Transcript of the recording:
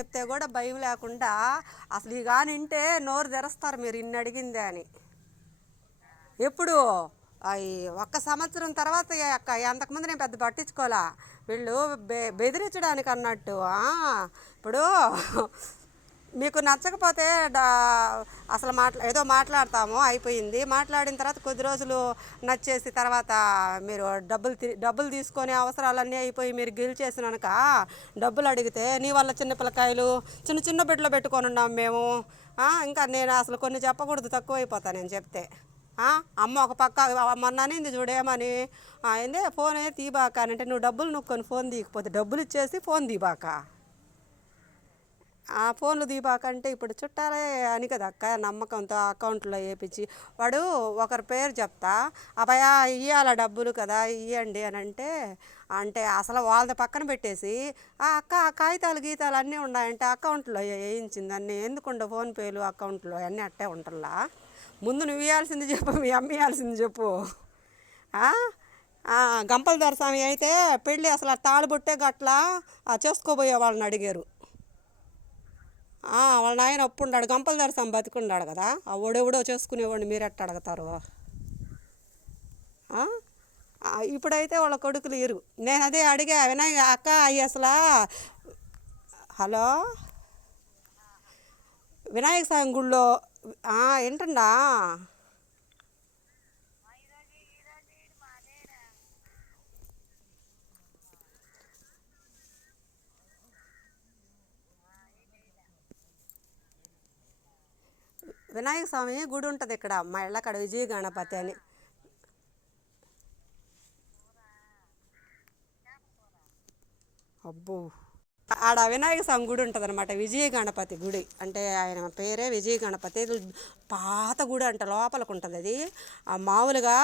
చెప్తే కూడా భయం లేకుండా అసలు ఈ కానీ వింటే నోరు తెరుస్తారు మీరు ఇన్ని అడిగిందే అని. ఎప్పుడు ఈ ఒక్క సంవత్సరం తర్వాత అక్క అంతకుముందు నేను పెద్ద పట్టించుకోలే. వీళ్ళు బెదిరించడానికి అన్నట్టు. ఇప్పుడు మీకు నచ్చకపోతే అసలు ఏదో మాట్లాడతాము అయిపోయింది. మాట్లాడిన తర్వాత కొద్ది రోజులు నచ్చేసి తర్వాత మీరు డబ్బులు తీసుకొని అవసరాలన్నీ అయిపోయి మీరు గెలిచేసినాక డబ్బులు అడిగితే నీ వల్ల చిన్నపిల్లకాయలు చిన్న చిన్న బిడ్డలు పెట్టుకొని ఉన్నాం మేము. ఇంకా నేను అసలు కొన్ని చెప్పకూడదు, తక్కువ అయిపోతా నేను చెప్తే. అమ్మ ఒక పక్క మొన్న అనింది చూడేమని, ఏందే ఫోన్ తీబాక అని అంటే, నువ్వు డబ్బులు నొక్కొని ఫోన్ తీయకపోతే డబ్బులు ఇచ్చేసి ఫోన్ తీబాక, ఆ ఫోన్లు దీపాకంటే ఇప్పుడు చుట్టాలే అని కదా అక్క నమ్మకంతో అకౌంట్లో వేయించి వాడు ఒకరి పేరు చెప్తా అబ్బాయా ఇవ్వాల డబ్బులు కదా ఇవ్వండి అని అంటే అసలు వాళ్ళది పక్కన పెట్టేసి అక్క కాగితాలు గీతాలు అన్నీ ఉన్నాయంటే అకౌంట్లో వేయించింది అన్నీ ఎందుకుండవు ఫోన్పేలు అకౌంట్లో అన్నీ అట్టే ఉంటల్లా. ముందు నువ్వు ఇవ్వాల్సింది చెప్పు, మీ అమ్మ ఇవ్వాల్సింది చెప్పు. గంపల దొరస్వామి అయితే పెళ్ళి అసలు తాళిబొట్టే గట్లా చేసుకోబోయే వాళ్ళని అడిగారు. వాళ్ళ నాయన ఒప్పున్నాడు, గంపల దొరస్వామి బతికున్నాడు కదా, ఆ ఓడెవడో చేసుకునేవాడిని మీరు ఎట్ట అడుగుతారు. ఇప్పుడైతే వాళ్ళ కొడుకులు ఇరు. నేను అదే అడిగా వినాయక అక్క అయ్యి అసలు హలో వినాయక స్వామి గుళ్ళో ఏంటండా వినాయక స్వామి గుడి ఉంటుంది ఇక్కడ మా ఇళ్ళక్కడ విజయ గణపతి అని. అబ్బో ఆడ వినాయక స్వామి గుడి ఉంటుంది అనమాట, విజయ గణపతి గుడి అంటే ఆయన పేరే విజయ గణపతి. పాత గుడి అంట, లోపలికి ఉంటుంది అది. మామూలుగా